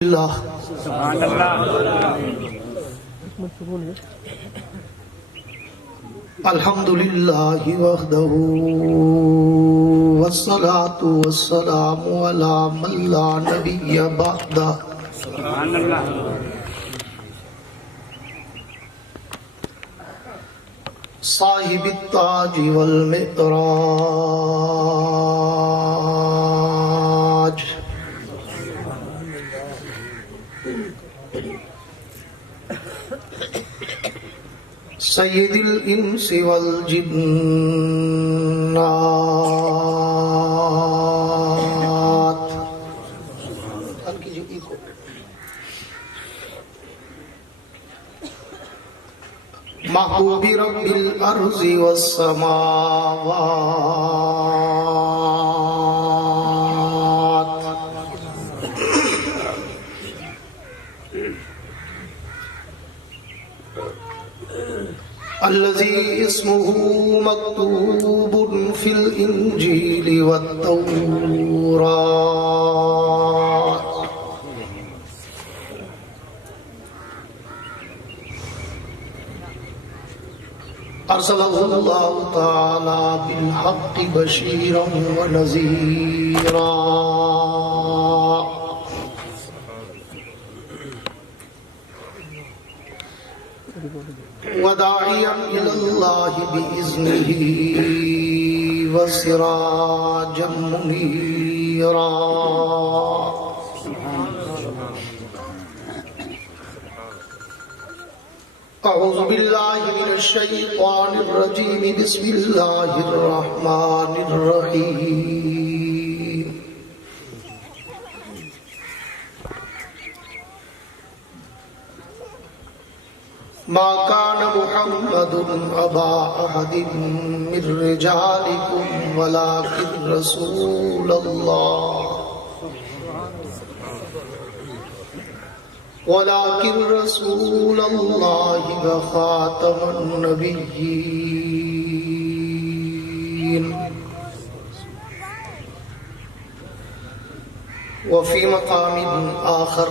اللہ سبحان اللہ الحمد للہ وحدہ والصلاة والسلام علی من لا نبی بعدہ سبحان اللہ صاحب التاج والمعراج سید الانس والجنات محبوب رب الارض والسماوات الذي اسمه مكتوب في الإنجيل والتوراة أرسله الله تعالى بالحق بشيرا ونذيرا وداعيا إلى الله بإذنه وسراجا منيرا أعوذ بالله من الشيطان الرجيم بسم الله الرحمن الرحيم ما كان محمد أبا أحد من رجالكم ولكن رسول الله وخاتم النبيين وفي مقام آخر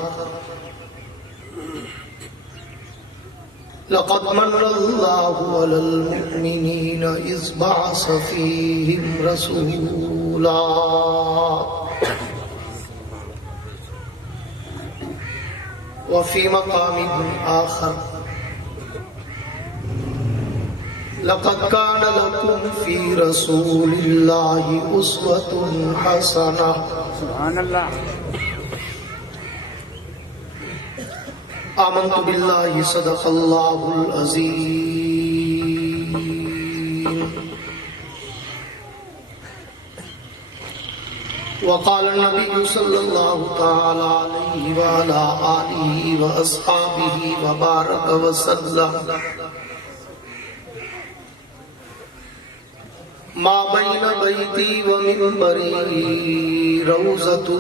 لقد من الله على المؤمنين إذ بعث فيهم رسولا وفي مقام آخر لقد كان لكم في رسول الله أسوة حسنة سبحان اللہ آمنت بالله صدق الله العظيم وقال النبي صلى الله تعالى عليه وعلى آله وأصحابه وبارك وسلم ما بين بيتي ومنبري روضة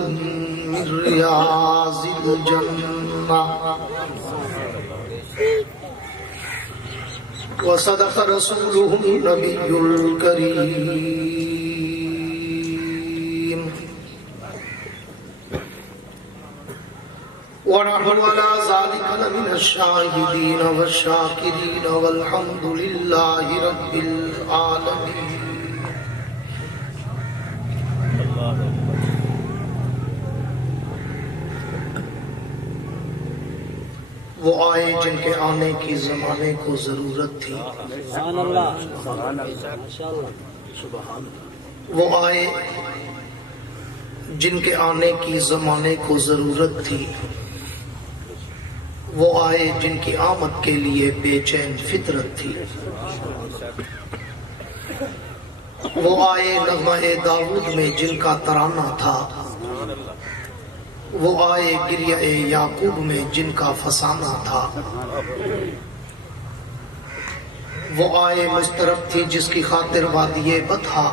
من رياض الجنة وصدق رسوله النبي الكريم ونحن على ذلك لمن الشاهدين والشاكرين والحمد لله رب العالمين وہ آئے جن کے آنے کی زمانے کو ضرورت تھی سبحان اللہ وہ آئے جن کے آنے کی زمانے کو ضرورت تھی وہ آئے جن کی آمد کے لیے بے چین فطرت تھی وہ آئے نغمہ داؤد میں جن کا ترانہ تھا وہ آئے گریہ یعقوب میں جن کا فسانہ تھا وہ آئے مسترب تھی جس کی خاطر وادی بطحا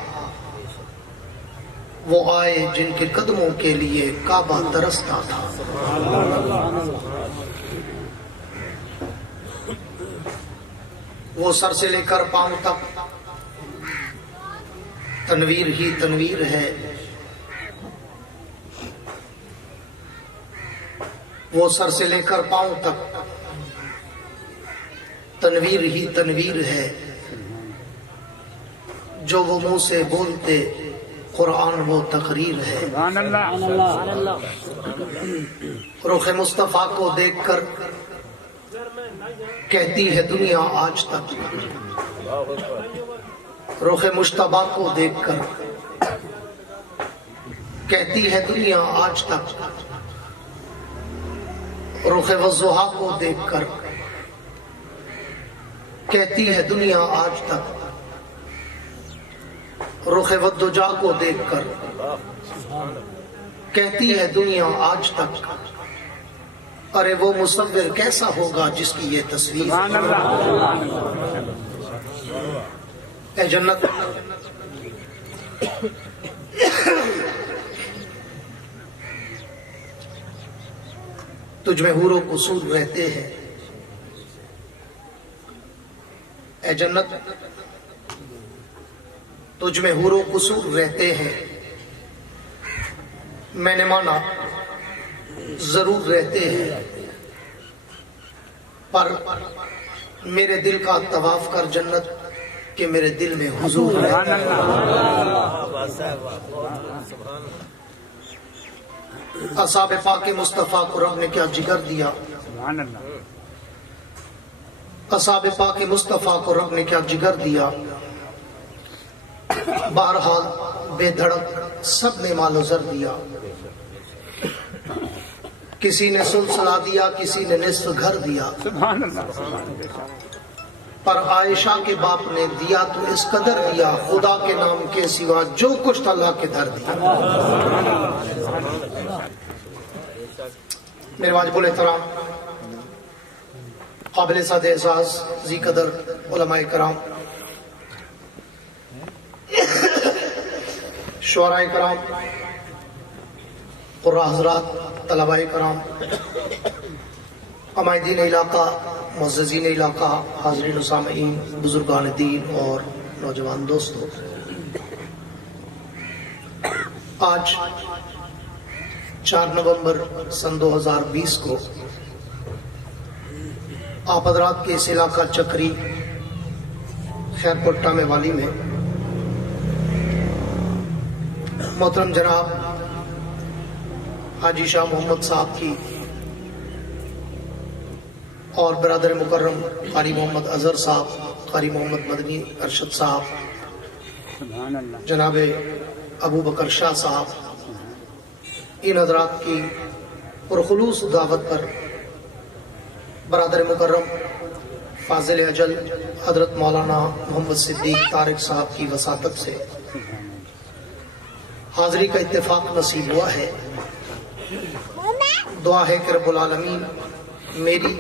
وہ آئے جن کے قدموں کے لیے کعبہ ترستا تھا وہ سر سے لے کر پاؤں تک تنویر ہی تنویر ہے وہ سر سے لے کر پاؤں تک تنویر ہی تنویر ہے، جو وہ منہ سے بولتے قرآن وہ تقریر ہے۔ سبحان اللہ رخ مصطفیٰ کو دیکھ کر کہتی ہے دنیا آج تک، رخ مشتبہ کو دیکھ کر کہتی ہے دنیا آج تک، رخ والضحیٰ کو دیکھ کر کہتی ہے دنیا آج تک، رخ والدجا کو دیکھ کر کہتی ہے دنیا آج تک، ارے وہ مصور کیسا ہوگا جس کی یہ تصویر۔ سبحان اللہ اے جنت، تجھ میں حور و قصور رہتے ہیں۔ اے جنت، تجھ میں حور و قصور رہتے ہیں، میں نے مانا ضرور رہتے ہیں، پر میرے دل کا طواف کر جنت کہ میرے دل میں حضور ہے۔ سبحان اصحاب پاک مصطفیٰ کو رب نے کیا جگر دیا، سبحان اللہ اصحاب پاک مصطفیٰ کو رب نے کیا جگر دیا۔ بہرحال بے دھڑک سب نے مال و زر دیا، کسی نے سلسلہ دیا، کسی نے نصف گھر دیا، سبحان اللہ پر عائشہ کے باپ نے دیا تو اس قدر دیا، خدا کے نام کے سوا جو کچھ تھا اللہ کے در دیا۔ میرے واجب الاحترام قابل صد اعزاز ذی قدر علماء کرام، شعراء کرام، قراء حضرات، طلباء کرام، عمائدین علاقہ، معززین علاقہ، حاضرین و سامعین، بزرگان دین اور نوجوان دوستوں، آج 4 نومبر سن 2020 کو آپ حضرات کے اس علاقہ چکری خیر پٹہ میں والی میں محترم جناب حاجی شاہ محمد صاحب کی اور برادر مکرم قاری محمد اظہر صاحب، قاری محمد مدنی ارشد صاحب، سبحان اللہ جناب ابو بکر شاہ صاحب، ان حضرات کی پرخلوص دعوت پر برادر مکرم فاضل اجل حضرت مولانا محمد صدیق طارق صاحب کی وساطت سے حاضری کا اتفاق نصیب ہوا ہے۔ دعا ہے کہ رب العالمین میری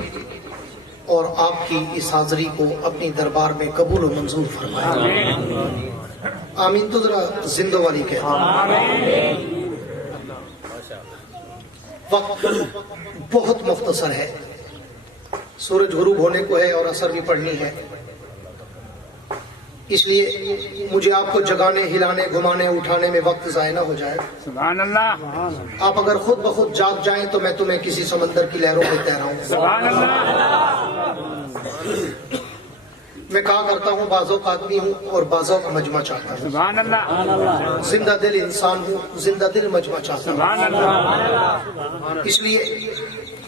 اور آپ کی اس حاضری کو اپنی دربار میں قبول و منظور فرمائے۔ آمین تو ذرا زندہ والی کہہ۔ وقت بہت مختصر ہے، سورج غروب ہونے کو ہے اور عصر بھی پڑھنی ہے، اس لیے مجھے آپ کو جگانے، ہلانے، گھمانے، اٹھانے میں وقت ضائع نہ ہو جائے۔ سبحان اللہ آپ اگر خود بخود جاگ جائیں تو میں تمہیں کسی سمندر کی لہروں میں تیراؤں۔ سبحان اللہ میں کہا کرتا ہوں بعض اوقات آدمی ہوں اور بعض اوقات مجمع چاہتا ہوں، سبحان اللہ زندہ دل انسان ہوں، زندہ دل مجمع چاہتا ہوں۔ سبحان اللہ اس لیے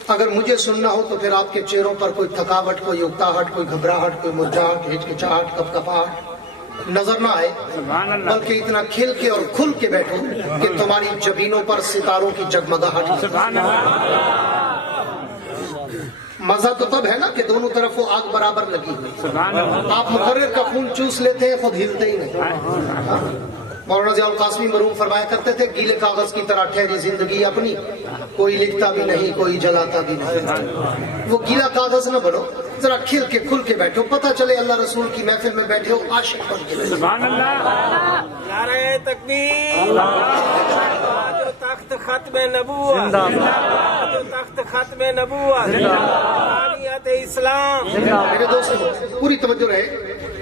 اگر مجھے سننا ہو تو پھر آپ کے چہروں پر کوئی تھکاوٹ، کوئی اکتاہٹ، کوئی گھبراہٹ، کوئی مرجھاہٹ، ہچکچاہٹ، کپکپاہٹ نظر نہ آئے، سبحان اللہ بلکہ اتنا کھل کے اور کھل کے بیٹھو کہ تمہاری جبینوں پر ستاروں کی جگمگاہٹ۔ سبحان اللہ مزہ تو تب ہے نا کہ دونوں طرف وہ آگ برابر لگی ہوئی، سبحان اللہ آپ مقرر کا خون چوس لیتے ہیں، خود ہلتے ہی نہیں۔ مولانا ضیاء القاسمی مرحوم فرمایا کرتے تھے گیلے کاغذ کی طرح ٹھہری زندگی اپنی، کوئی لکھتا بھی نہیں، کوئی جلاتا بھی نہیں۔ وہ گیلا کاغذ نہ بنو، ذرا کھل کے کھل کے بیٹھو، پتہ چلے اللہ رسول کی محفل میں بیٹھے ہو عاشق بن کے بیٹھے۔ سبحان اللہ نعرہ تکبیر، جو تخت ختم نبوت، جو تخت ختم نبوت، حقانیت اسلام۔ میرے دوستوں پوری توجہ رہے،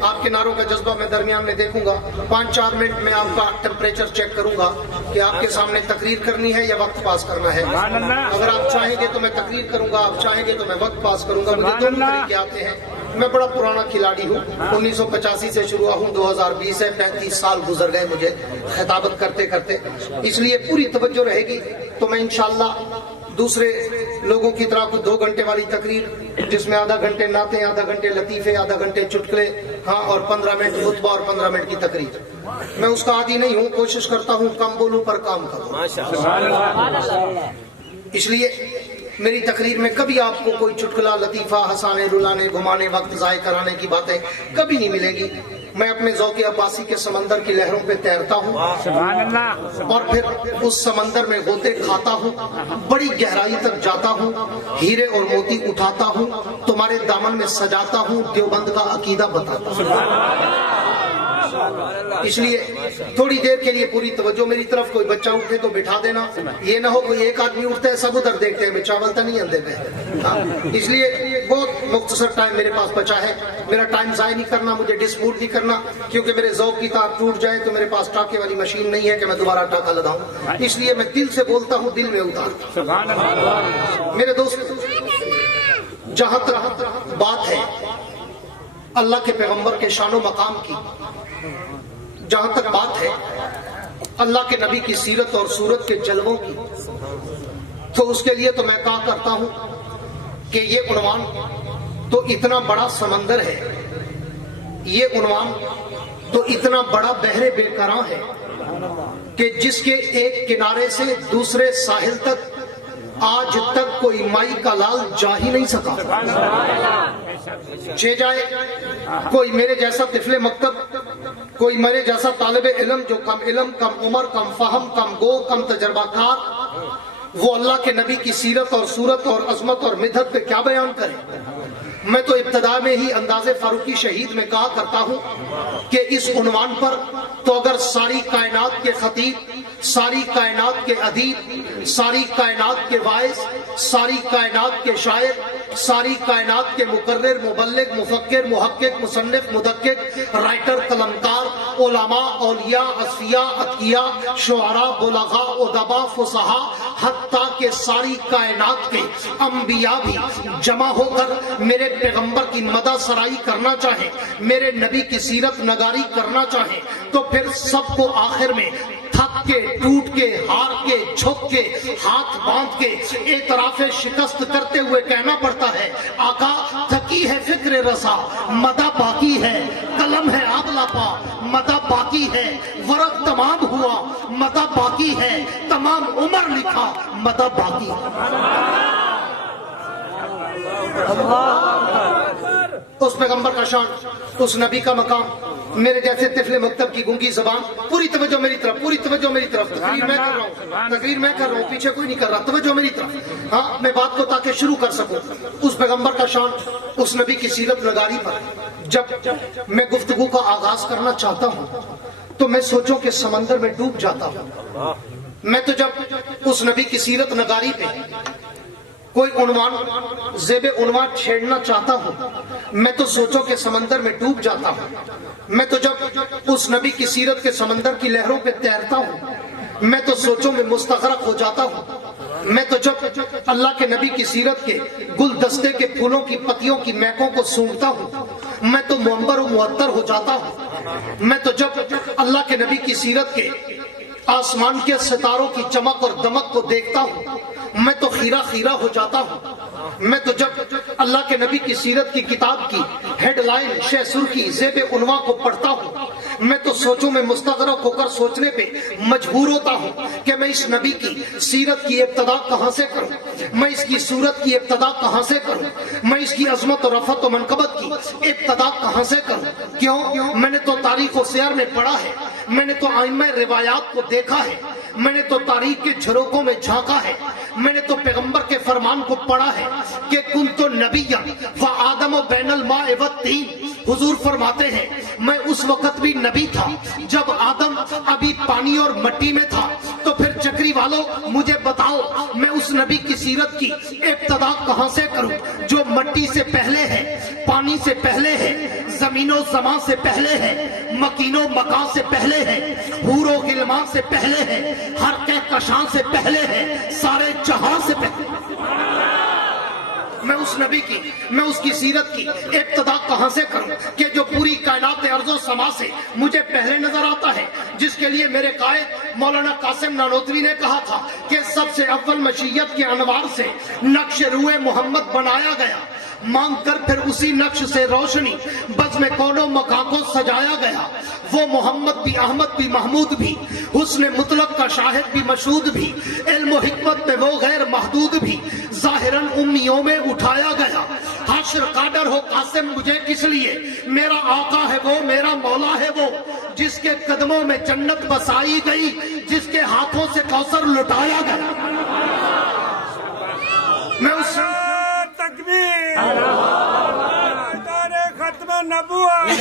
आपके नारों का जज्बा मैं दरमियान में देखूंगा। 5-4 मिनट में आपका टेम्परेचर चेक करूंगा कि आपके सामने तकरीर करनी है या वक्त पास करना है। अगर आप चाहेंगे तो मैं तकरीर करूंगा, आप चाहेंगे तो मैं वक्त पास करूंगा। मुझे दोनों तरीके आते हैं। मैं बड़ा पुराना खिलाड़ी हूँ, 1985 से शुरू हूँ, 2020 है, 35 साल गुजर गए मुझे खिताबत करते करते, इसलिए पूरी तवज्जो रहेगी। तो मैं इंशाअल्लाह दूसरे लोगों की तरह कुछ 2 घंटे वाली तकरीर, जिसमें आधा घंटे नाते, आधा घंटे लतीफे, आधा घंटे चुटकुले, हाँ, और 15 मिनट खुतबा और 15 मिनट की तकरीर। मैं उसका आदी नहीं हूँ, कोशिश करता हूँ कम बोलूं पर काम करूँ। इसलिए मेरी तकरीर में कभी आपको कोई चुटकुला, लतीफा, हंसाने, रुलाने, घुमाने, वक्त ज़ाय कराने की बातें कभी नहीं मिलेंगी। मैं अपने ज़ौक़ अब्बासी के समंदर की लहरों पे तैरता हूँ और फिर उस समंदर में गोते खाता हूँ, बड़ी गहराई तक जाता हूँ, हीरे और मोती उठाता हूँ, तुम्हारे दामन में सजाता हूँ, देवबंद का अकीदा बताता हूँ। इसलिए थोड़ी देर के लिए पूरी तवज्जो मेरी तरफ। कोई बच्चा उठे तो बिठा देना, ये ना हो कोई एक आदमी उठता है सब उधर देखते हैं, चावल तो नहीं अंदे पे। इसलिए बहुत मुख्तसर टाइम मेरे पास बचा है। मेरा टाइम ज़ाय नहीं करना, मुझे डिस्प्यूट नहीं करना, क्योंकि मेरे ज़ौक़ की तार टूट जाए तो मेरे पास टाके वाली मशीन नहीं है कि मैं दोबारा टाका लगाऊं। इसलिए मैं दिल से बोलता हूँ, दिल में उतारता हूं। मेरे दोस्त, जहां तक बात है अल्लाह के पैगंबर के शानो मकाम की, जहां तक बात है अल्लाह के नबी की सीरत और सूरत के जलवों की, तो उसके लिए तो मैं कहा करता हूं कि ये उन्वान तो इतना बड़ा समंदर है, ये उन्वान तो इतना बड़ा बहरे बेकरां है कि जिसके एक किनारे से दूसरे साहिल तक आज तक कोई माई का लाल जा ही नहीं सका। छे जाए कोई मेरे जैसा तिफले मकतब, कोई मेरे जैसा तालिबे इल्म जो कम इल्म, कम उम्र, कम फहम, कम गो, कम तजर्बाकार, वो अल्लाह के नबी की सीरत और सूरत और अजमत और मिदहत पे क्या बयान करे। मैं तो इब्तदा में ही अंदाज़े फारूकी शहीद में कहा करता हूं कि इस उन्वान पर तो अगर सारी कायनात के खतीब, सारी कायनात के अदीब, सारी कायनात के वाइस, सारी कायनात के शायर, सारी कायनात के मुकर्रिर, मुबल्लिग, मुफक्किर, मुहक्किक, मुसन्निफ, मुदक्किक, राइटर, कलमकार, उलमा, औलिया, असफिया, अतकिया, शुअरा, बुलगा, उदबा, फुसहा, हत्ता के सारी कायनात के अंबिया भी जमा होकर मेरे पैगंबर की मदा सराई करना चाहे, मेरे नबी की सीरत नगारी करना चाहे, तो फिर सबको आखिर में थक के, टूट के, हार के, झुक के, हाथ बांध के, एतराफ़े शिकस्त करते हुए कहना पड़ता है, आका थकी है फिक्र रसा, मदा बाकी है, कलम है आबला पा, मदा बाकी है, वरक तमाम हुआ, मदा बाकी है, तमाम उम्र लिखा, मदा बाकी। उस पैगंबर का शान, उस नबी का मकाम, मेरे जैसे तिफले मकतब की गूंगी जबान। पूरी तवज्जो मेरी तरफ, पूरी तवज्जो मेरी तरफ। तकरीर मैं कर रहा हूँ, तकरीर मैं कर रहा हूँ, पीछे कोई नहीं कर रहा। तवज्जो मेरी तरफ, हाँ, मैं बात को ताकि शुरू कर सकूं। उस पैगंबर का शान, उस नबी की सीरत नगारी पर जब मैं गुफ्तगू का आगाज करना चाहता हूँ तो मैं सोचों के समंदर में डूब जाता हूँ। मैं तो जब उस नबी की सीरत नगारी पे कोई उन्वान, ज़ेबे उन्वान छेड़ना चाहता हूँ, मैं तो सोचों के समंदर में डूब जाता हूँ। मैं तो जब उस नबी की सीरत के समंदर की लहरों पे तैरता हूँ, मैं तो सोचों में मुस्तगरक हो जाता हूँ। मैं तो जब अल्लाह के नबी की सीरत के गुलदस्ते के फूलों की पत्तियों की महकों को सूंघता हूँ, मैं तो मुअम्बर व मुअत्तर हो जाता हूँ। मैं तो जब अल्लाह के नबी की सीरत के आसमान के सितारों की चमक और दमक को देखता हूँ, मैं तो खीरा खीरा हो जाता हूँ। मैं तो जब अल्लाह के नबी की सीरत की किताब की हेडलाइन, शह सुर्खी, ज़ेबे उन्वा को पढ़ता हूँ, मैं तो सोचों में मुस्तगरक होकर सोचने पे मजबूर होता हूँ कि मैं इस नबी की सीरत की इब्तदा कहाँ से करूँ, मैं इसकी सूरत की इब्तदा कहाँ से करूँ, मैं इसकी अजमत और रफत और मनकबत की इब्तदा कहाँ से करूँ। क्यों? मैंने तो तारीख और सियार में पढ़ा है, मैंने तो आइम्मा रिवायात को देखा है, मैंने तो तारीख के झरोकों में झांका है, मैंने तो पैगंबर के फरमान को पढ़ा है कि कुन तो नबिया व आदम बैनल माए व तीन। हुजूर फरमाते हैं मैं उस वक्त भी नबी था जब आदम अभी पानी और मट्टी में था, तो फिर चक्री वालों मुझे बताओ मैं उस नबी की सीरत की इब्तिदा कहां से करूं जो मट्टी से पहले है, पानी से पहले है, जमीनो जमा से पहले है, मकीनो मकान से पहले है, हूरो गिलमान से पहले है, हर के कशां से पहले है, सारे जहां से पहले। मैं उस नबी की, मैं उसकी सीरत की इब्तिदा कहां से करूं कि जो पूरी कायनात अर्ज़ो समा से मुझे पहले नजर आता है, जिसके लिए मेरे कायद मौलाना कासिम नानोतवी ने कहा था कि सबसे अव्वल मशीयत के अनवार से नक्श रूए मोहम्मद बनाया गया, मांग कर फिर उसी नक्श से रोशनी बज़्म कौनो मकां को सजाया गया। वो मोहम्मद भी, अहमद भी, महमूद भी, हुस्न मुतलक का शाहिद भी, मशहूद भी, इल्म व हिकमत में वो गैर महदूद भी, ज़ाहिरन उम्मियों में उठाया गया। हाशर का डर हो कासिम मुझे किस लिए, मेरा आका है वो, मेरा मौला है वो, जिसके कदमों में जन्नत बसाई गई, जिसके हाथों से कौसर लुटाया गया। मैं उस तकबीर तारे खत्म नबूवत।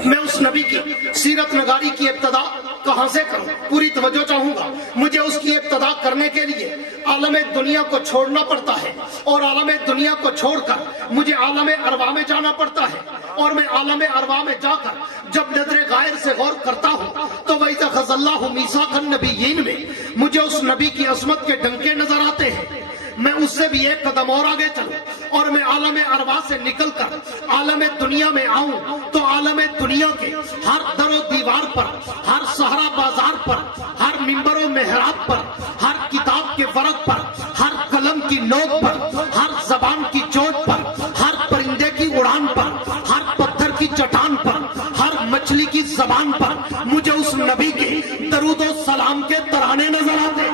मैं उस नबी की सीरत नगारी की इब्तिदा कहां से करूं? पूरी तवज्जो चाहूंगा। मुझे उसकी इब्तिदा करने के लिए आलम दुनिया को छोड़ना पड़ता है, और आलम दुनिया को छोड़कर मुझे आलम अरवा में जाना पड़ता है, और मैं आलम अरवा में जाकर जब नजर गायर से गौर करता हूं तो वैसा खज़ल्लाहु मीसाक़न नबिय्यीन में मुझे उस नबी की अज़मत के डंके नजर आते हैं। मैं उससे भी एक कदम और आगे चलूं और मैं आलम अरवा से निकलकर आलम दुनिया में आऊं तो आलम दुनिया के हर दरो दीवार पर, हर सहरा बाजार पर, हर मिंबरों मेहराब पर, हर किताब के वरक पर, हर कलम की नोक पर, हर जबान की चोट पर, हर परिंदे की उड़ान पर, हर पत्थर की चट्टान पर, हर मछली की जबान पर मुझे उस नबी के दरूदो सलाम के तराने नजर आते।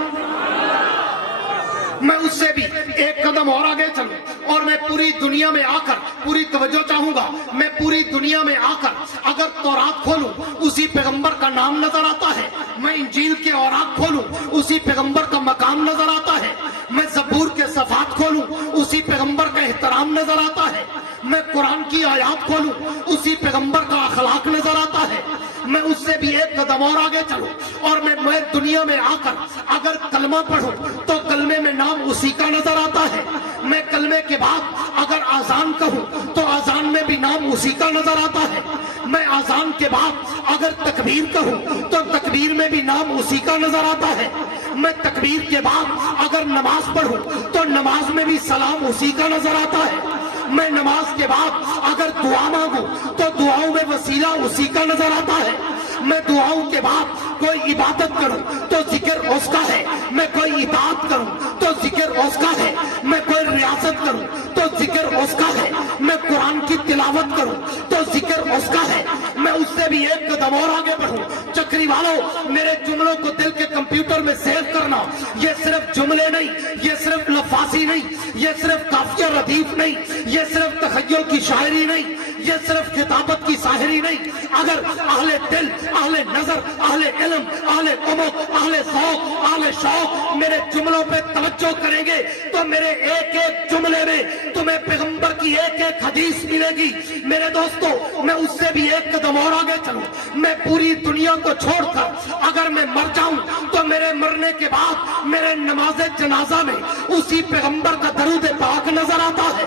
मैं उससे भी एक कदम और आगे चलूं और मैं पूरी दुनिया में आकर, पूरी तवज्जो चाहूंगा, मैं पूरी दुनिया में आकर अगर तौरात खोलूं उसी पैगंबर का नाम नजर आता है, मैं इंजील के औराक खोलूं उसी पैगंबर का मकाम नजर आता है, मैं ज़बूर के सफ़ात खोलूं उसी पैगंबर का एहतराम नजर आता है, मैं कुरान की आयात खोलूं उसी पैगंबर का अखलाक नजर आता है। मैं उससे भी एक कदम और आगे चलूं और मैं दुनिया में आकर अगर कलमा पढ़ूं तो कलमे में नाम उसी का नजर आता है, मैं कलमे के बाद अगर आजान कहूं तो आजान में भी नाम उसी का नजर आता है, मैं आजान के बाद अगर तकबीर कहूं तो तकबीर में भी नाम उसी का नजर आता है, मैं तकबीर के बाद अगर नमाज पढ़ूं तो नमाज में भी सलाम उसी का नजर आता है, मैं नमाज के बाद अगर दुआ मांगू तो दुआओं में वसीला उसी का नजर आता है, मैं दुआओं के बाद कोई इबादत करूं तो जिक्र उसका है, मैं कोई इताअत करूं तो जिक्र उसका है, मैं कोई रियासत करूं तो जिक्र उसका है, मैं कुरान की तिलावत करूं तो जिक्र उसका है। मैं उससे भी एक कदम और आगे बढ़ूं। चक्री वालों, मेरे जुमलों को दिल के कंप्यूटर में सेव करना, ये सिर्फ जुमले नहीं, ये सिर्फ लफाजी नहीं, ये सिर्फ काफिया रदीफ नहीं, ये सिर्फ तखय्युल की शायरी नहीं, ये सिर्फ किताबत की साहिरी नहीं। अगर अहले दिल, अहले नजर, अहले इल्म, अहले उमुक, अहले ज़ौक़, अहले शौक़ मेरे जुमलों पे तवज्जो करेंगे तो मेरे एक एक जुमले में तुम्हें पैगंबर की एक एक हदीस मिलेगी। मेरे दोस्तों, मैं उससे भी एक कदम और आगे चलूं, मैं पूरी दुनिया को छोड़कर अगर मैं मर जाऊं तो मेरे मरने के बाद मेरे नमाज जनाजा में उसी पैगंबर का दरूद पाक नजर आता है।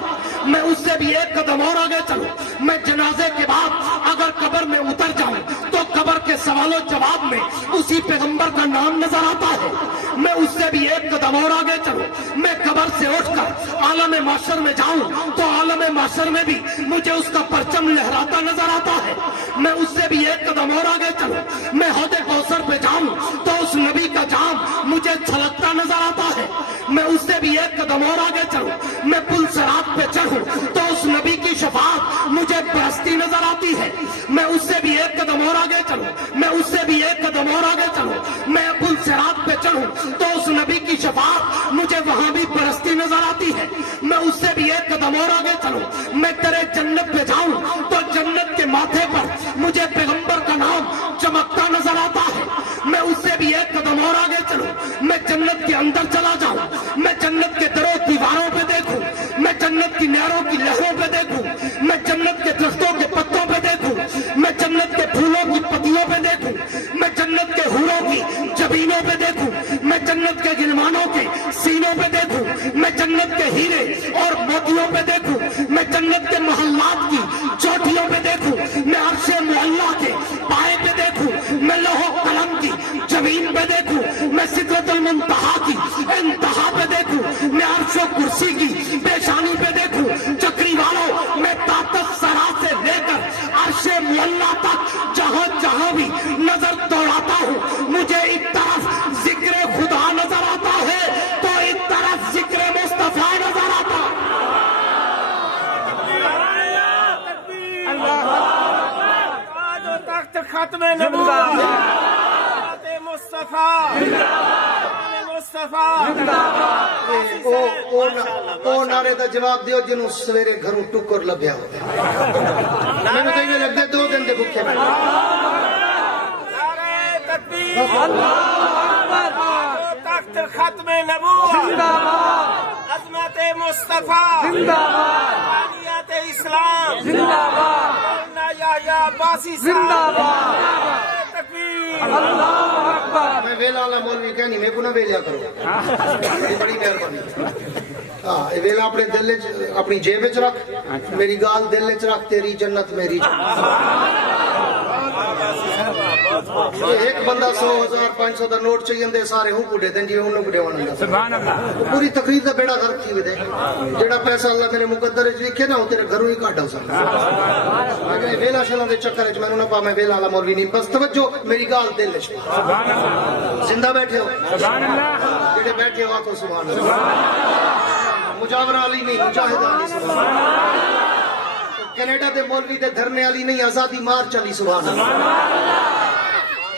मैं उससे भी एक कदम और आगे चलूं, मैं जनाजे के बाद अगर कब्र में उतर जाऊं तो कब्र के सवालों जवाब में उसी पैगंबर का नाम नजर आता है। मैं उससे भी एक कदम और आगे चलूं, मैं कब्र से उठकर आलम माशर में जाऊं तो आलम माशर में भी मुझे उसका परचम लहराता नजर आता है। मैं उससे भी एक कदम और आगे चलूं, मैं हौदे कौसर पे जाऊं तो उस नबी का जाम मुझे छलकता नजर आता है। मैं उससे भी एक कदम और आगे चलूं, मैं पुल सिरात पे चढ़ूं तो उस नबी की शफाअत मुझे बरसती नजर आती है। मैं उससे भी एक कदम और आगे चलूं, मैं उससे भी एक कदम और आगे चलूं, मैं पुल सिरात पे चढ़ूं तो उस नबी की शफाअत मुझे वहां भी बरसती नजर आती है। मैं उससे भी एक कदम और आगे चलूं, मैं तेरे जन्नत पे जाऊं तो जन्नत के माथे पर मुझे पैगंबर का नाम चमकता नजर आता है। मैं उससे भी एक कदम और आगे चलूं, मैं जन्नत के अंदर चला जाऊं, मैं जन्नत के दरों दीवारों पे देखूं, मैं जन्नत की नहरों की लहरों पे देखूं, मैं जन्नत के दरख्तों के पत्तों पे देखूं, मैं जन्नत के फूलों की पत्तियों पे देखूं, मैं जन्नत के हूरों की मुस्तफा ਉਹ ਨਾਰੇ ਦਾ ਜਵਾਬ ਦਿਓ ਜਿਹਨੂੰ ਸਵੇਰੇ ਘਰੋਂ ਟੁੱਕਰ ਲੱਭਿਆ ਹੋਵੇ ਮੈਨੂੰ ਤਾਂ ਇਹ ਲੱਗਦਾ 2 ਦਿਨ ਦੇ ਭੁੱਖੇ ਮੈਂ नारे तकबीर तख्त खत्म नबूवत अजमत मुस्तफा जिंदाबाद इस्लाम जिंदाबाद याया बासी जिंदाबाद तकबीर मैं वेला वाला मौलवी कहनी मैं को ना वेलिया करो बड़ी मेहरबानी हाँ ये वेला अपने दिल अपनी जेब च रख मेरी गाल दिल च रख तेरी जन्नत मेरी एक बंदा 100,000 500 का नोट चाहिए दे सारे हूं कुड़े दें जी उन्होंने कुड़े वणंदा सुभान अल्लाह पूरी तकरीर का बेड़ा गर्क थी विदे जेड़ा पैसा अल्लाह मेरे मुकद्दर च लिखे ना वो तेरे घरों ही काट सकदा लेकिन वेला शला दे चक्कर च मैनू ना पा मैं वेला वाला मौलवी नहीं बस तवज्जो मेरी गाल दिल च सुभान अल्लाह जिंदा बैठे हो सुभान अल्लाह जेड़े बैठे हो आखो सुभान अल्लाह मुजावरा अली नहीं मुजाहिद अली सुभान अल्लाह कनाडा दे मौलवी दे धरने वाली नहीं आजादी मार चली सुभान अल्लाह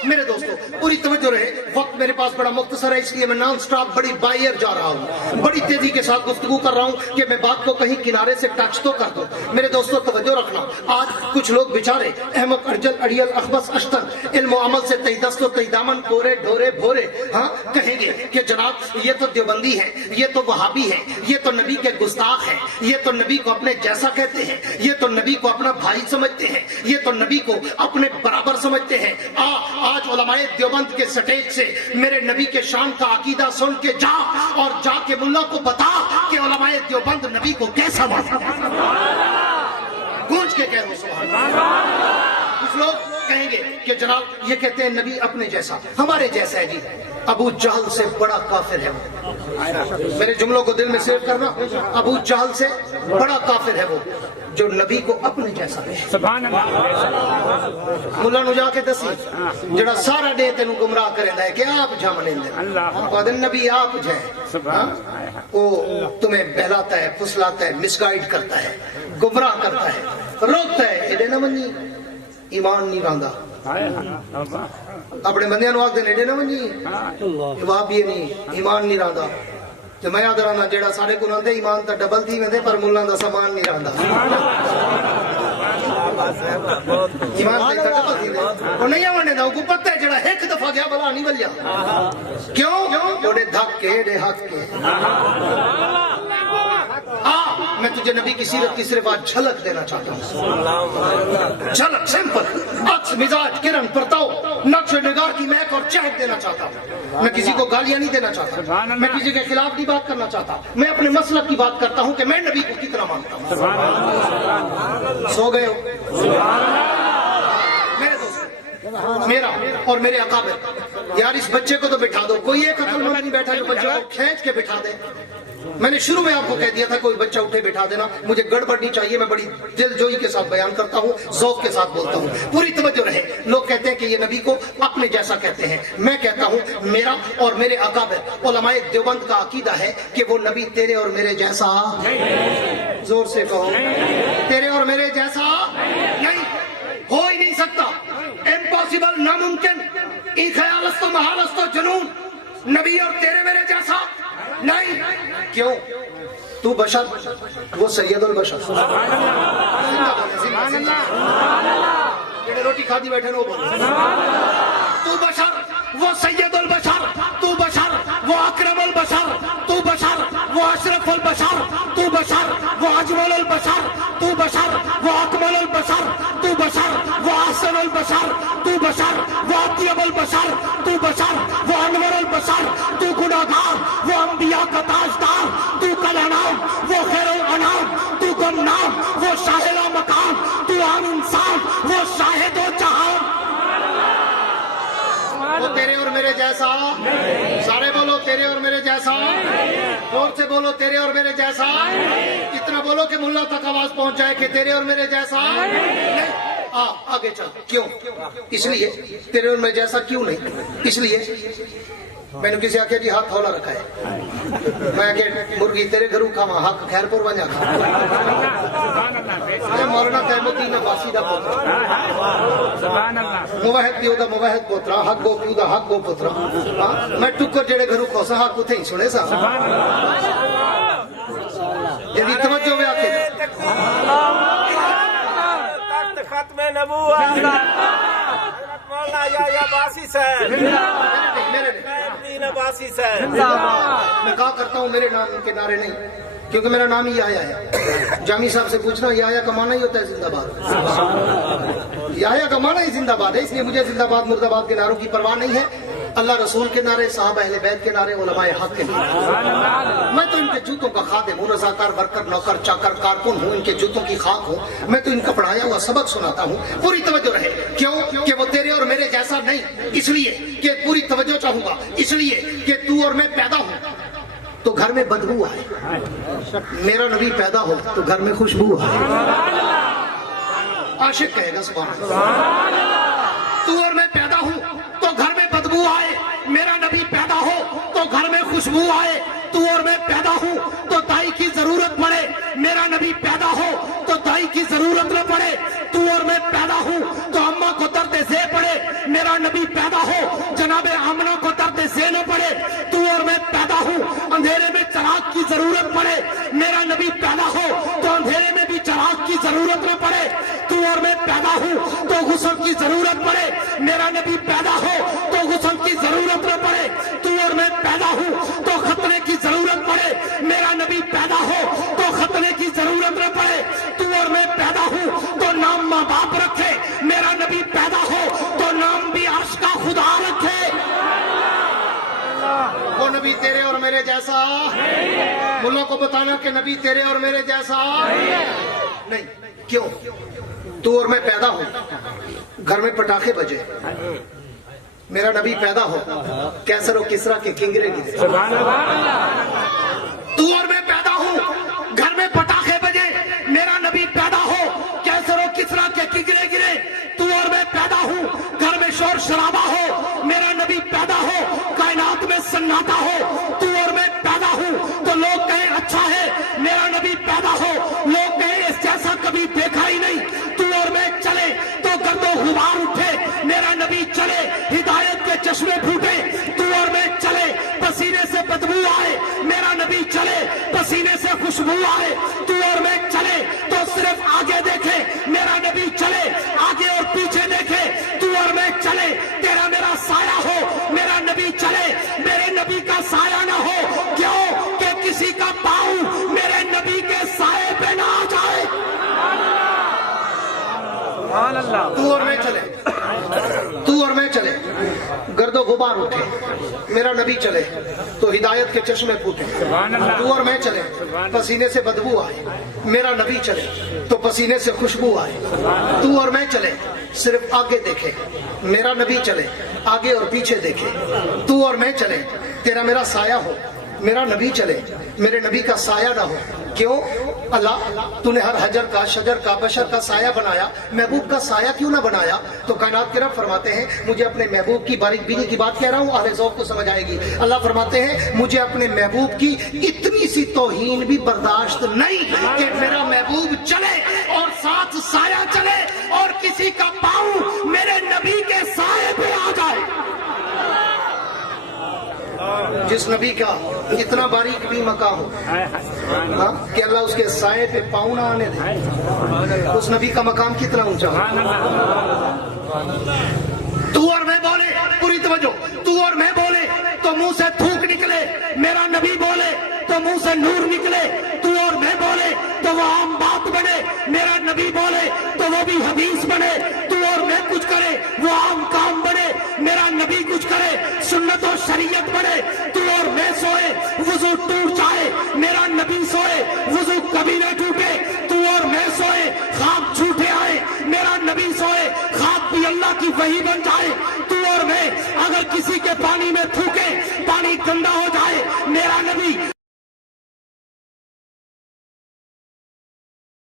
मेरे दोस्तों पूरी तवज्जो रहे वक्त मेरे पास बड़ा मुख्तसर है इसलिए मैं नॉन स्टॉप बड़ी बायर जा रहा हूँ बड़ी तेजी के साथ गुफ्तगू कर रहा हूँ कि मैं बात को कहीं किनारे से टच तो कर दूं मेरे दोस्तों तवज्जो रखना आज कुछ लोग बेचारे अहमद अर्जल अड़ियल अखबस अश्तन इल्म अमल से तहीदस्त तहीदामन कोरे ढोरे भोरे हाँ कहेंगे कि जनाब ये तो देवबंदी है ये तो वहाबी है ये तो नबी के गुस्ताख है ये तो नबी को अपने जैसा कहते हैं ये तो नबी को अपना भाई समझते हैं ये तो नबी को अपने बराबर समझते हैं आज उलमाए देवबंद के स्टेज से मेरे नबी के शान का अकीदा सुन के जा और जाके मुल्ला को बता कि उलमाए देवबंद नबी को कैसा मानता गूंज के कह रहे सुभान अल्लाह कुछ लोग कहेंगे कि जनाब ये कहते हैं नबी अपने जैसा हमारे जैसा है जी अबू जहल से बड़ा काफिर है वो मेरे जुमलों को दिल में सेव करना अबू जहल से बड़ा काफिर है वो जो नबी को अपने जैसा है सुभान अल्लाह मुल्ला नु जाके दसी जेड़ा सारा डे तेनु गुमराह करेंदा है कि आप जामने दे अल्लाह कहते नबी आप जय सुभान वो तुम्हें बहलाता है फुसलाता है मिसगाइड करता है गुमराह करता है रोकता है एडे ना मनी ईमान नहीं रंदा अपने बंदियां नु आखदे एडे ना मनी वाबी नहीं ईमान नहीं रंदा ते मैं याद रहा जेड़ा सारे को आंदे ईमान ता डबल थी वेंदे पर मुल्लां दा समान नहीं रंदा ईमान ते डबल थी ओ नहीं आवने दा को पता है जेड़ा एक दफा गया भला नहीं बलिया क्यों ओडे धक्के दे हक के मैं तुझे नबी की सीरत की सिर्फ आज झलक देना चाहता हूँ झलक सिंपल अक्स मिजाज किरण परताओ नक्श निगार की महक और चहक देना चाहता हूँ मैं किसी को गालियां नहीं देना चाहता मैं किसी के खिलाफ नहीं बात करना चाहता मैं अपने मसलब की बात करता हूँ कि मैं नबी को कितना मानता हूँ सो गए हो मेरे दोस्त मेरा और मेरे अकाबिर यार इस बच्चे को तो बिठा दो कोई एक अकलमंद नहीं बैठा जो बच्चे को खींच के बिठा दे मैंने शुरू में आपको कह दिया था कोई बच्चा उठे बिठा देना मुझे गड़बड़ नहीं चाहिए मैं बड़ी दिलजोई के साथ बयान करता हूँ ज़ौक़ के साथ बोलता हूँ पूरी तवज्जो रहे लोग कहते हैं कि ये नबी को अपने जैसा कहते हैं मैं कहता हूँ मेरा और मेरे अकाबिर उलमाए देवबंद का अकीदा है कि वो नबी तेरे और मेरे जैसा जोर से कहो तेरे और मेरे जैसा नहीं हो ही नहीं सकता इम्पॉसिबल नामुमकिन ई ख्यालस्तो महालस्तो जुनून नबी और तेरे मेरे जैसा नहीं क्यों तू बशर वो सैयदुल बशर रोटी खाती बैठे वो बोल तू बशर वो सैयदुल बशर तू बशर वो अकरमुल बशर तू बशर वो अशरफुल बशर तू बशर वो अजमलुल बशर तू बशर वो अकमलुल बशर तू बशर वो अहसनुल बशर तू बशर वो अत्यबुल बशर तू बशर वो अनवरुल बशर तू गुनाहगार वो अंबिया का ताजदार तू कलनाम वो खैरुल अनाम तू गुमनाम वो शाहिला मकाम तू आम इंसान वो शाहिदो जहां वो तेरे और मेरे जैसा सारे बोलो तेरे और मेरे जैसा जोर से बोलो तेरे और मेरे जैसा इतना बोलो कि मुल्ला तक आवाज पहुंच जाए कि तेरे और मेरे जैसा नहीं आगे चल क्यों इसलिए तेरे और मेरे जैसा क्यों नहीं इसलिए मैंने किसी आखे जी हाथ हौला रखा है मैं आखे मुर्गी तेरे घरों खावा हक खैरपुर वजा खा सुभान अल्लाह मैं मौलाना तैमुद्दीन अब्बासी दा पुत्र सुभान अल्लाह मुवाहिद पिओ दा मुवाहिद पुत्रा हक गो पिओ दा हक गो पुत्रा मैं टुक्कर जेड़े घरों खोसा हक उथे ही सुने सा सुभान अल्लाह यदि तवज्जो में आके तख्त खत्म नबूवत हज़रत मौलाना याह्या अब्बासी साहब मेरे नहीं तैमुद्दीन अब्बासी साहब मैं कहा करता हूँ मेरे नाम के नारे नहीं, क्योंकि मेरा नाम ही याह्या है। जामी साहब से पूछना याह्या का माना ही होता है जिंदाबाद। याह्या का माना ही जिंदाबाद है, इसलिए मुझे जिंदाबाद मुर्दाबाद के नारों की परवाह नहीं है। अल्लाह रसूल के नारे, साहब अहले बैत के नारे, उलमाए हक के नारे। मैं तो इनके जूतों का खादिम हूँ, रज़ाकार, वर्कर, नौकर, चाकर, कारकुन हूँ, इनके जूतों की खाक हूँ। मैं तो इनका पढ़ाया हुआ सबक सुनाता हूँ। पूरी तवज्जो रहे, क्यों कि वो तेरे और मेरे जैसा नहीं, इसलिए कि पूरी तवज्जो चाहूंगा, इसलिए कि तू और मैं पैदा हूँ तो घर में बदबू आए, मेरा नबी पैदा हो तो घर में खुशबू आए। आशिक कहेगा सुभान अल्लाह। तू और मैं पैदा हूँ तो घर में बदबू आए, मेरा नबी पैदा हो तो घर में खुशबू आए। तू और मैं पैदा हूँ तो दाई की जरूरत पड़े, मेरा नबी पैदा हो तो दाई की जरूरत न पड़े। तू और मैं पैदा हूँ तो अम्मा को दर्द से पड़े, मेरा नबी पैदा हो जनाबे आमना को दर्द से न पड़े। तू और मैं पैदा हूँ अंधेरे में चराग की जरूरत पड़े, मेरा नबी पैदा हो तो अंधेरे में भी चराग की जरूरत न पड़े। तू और मैं पैदा हूँ तो गुस्ल की जरूरत पड़े, मेरा नबी पैदा हो तो गुस्ल की जरूरत न पड़े। तू और मैं पैदा हूँ तो खतने की जरूरत पड़े, मेरा नबी पैदा हो तो खतने की जरूरत न पड़े। तू और मैं पैदा हूँ तो नाम माँ बाप रखे, मेरा नबी पैदा हो तो नाम भी अर्श का खुदा रखे। वो नबी तेरे और मेरे जैसा, मुल्लों को बताना कि नबी तेरे और मेरे जैसा नहीं। क्यों? तू और मैं पैदा हूँ, घर में पटाखे बजे, मेरा नबी पैदा हो कैसर और किसरा के किंगरे गिरे। तू और मैं पैदा हूँ, घर में पटाखे बजे, मेरा नबी पैदा हो कैसर और किसरा के किंगरे गिरे। तू और मैं पैदा हूँ, घर में शोर शराबा हो, मेरा नबी पैदा हो कायनात में सन्नाटा हो। तू और मैं पैदा हूँ तो लोग कहें अच्छा है, मेरा नबी पैदा हो लोग कहें इस जैसा कभी देखा ही नहीं। तू और मैं चले तो गर्दो गुबार उठे, मेरा नबी चले हिदायत के चश्मे फूटे। तू और मैं चले पसीने से बदबू आए, मेरा नबी चले पसीने से खुशबू आए। तू और मैं चले तो सिर्फ आगे देखे, मेरा नबी चले आगे और पीछे देखे। तू और मैं चले तेरा मेरा साया हो, मेरा नबी चले मेरे नबी का साया ना हो। क्यों कि किसी का पाँव मेरे नबी के साए पे ना आ जाए। तू और मैं चले, तू और मैं चले गर्दो गुबार उठे, मेरा नबी चले तो हिदायत के चश्मे फूटे। तू और मैं चले पसीने से बदबू आए, मेरा नबी चले तो पसीने से खुशबू आए। तू और मैं चले सिर्फ आगे देखे, मेरा नबी चले आगे और पीछे देखे। तू और मैं चले तेरा मेरा साया हो, मेरा नबी चले मेरे नबी का साया ना हो। क्यों? अल्लाह तूने हर हजर का, शजर का, बशर का साया बनाया, महबूब का साया क्यों ना बनाया? तो कायनात के रब फरमाते हैं, मुझे अपने महबूब की बारीक बीनी की बात कह रहा हूँ, अहले ज़ौक़ को समझ आएगी। अल्लाह फरमाते हैं मुझे अपने महबूब की इतनी सी तौहीन भी बर्दाश्त नहीं कि मेरा महबूब चले और साथ साया चले और किसी का पाँव मेरे नबी के साए पे आ जाए। जिस नबी का इतना बारीक भी मकाम हो कि अल्लाह उसके साए पे पाँव ना आने दे, उस नबी का मकाम कितना ऊंचा हो। तू और मैं बोले, पूरी तवज्जो, तू और मैं बोले तो मुंह से थूक निकले, मेरा नबी बोले तो मुंह से नूर निकले। तू और मैं बोले तो वो आम बात बने, मेरा नबी बोले तो वो भी हदीस बने। तू और मैं कुछ करे वो आम काम बने, मेरा नबी कुछ करे सुन्नत और शरीयत बने। तू और मैं सोए वुजू टूट जाए, मेरा नबी सोए वुजू कभी न टूटे। तू और मैं सोए ख्वाब झूठे आए, मेरा नबी सोए ख्वाब भी अल्लाह की वही बन जाए। तू और मैं अगर किसी के पानी में थूके पानी गंदा हो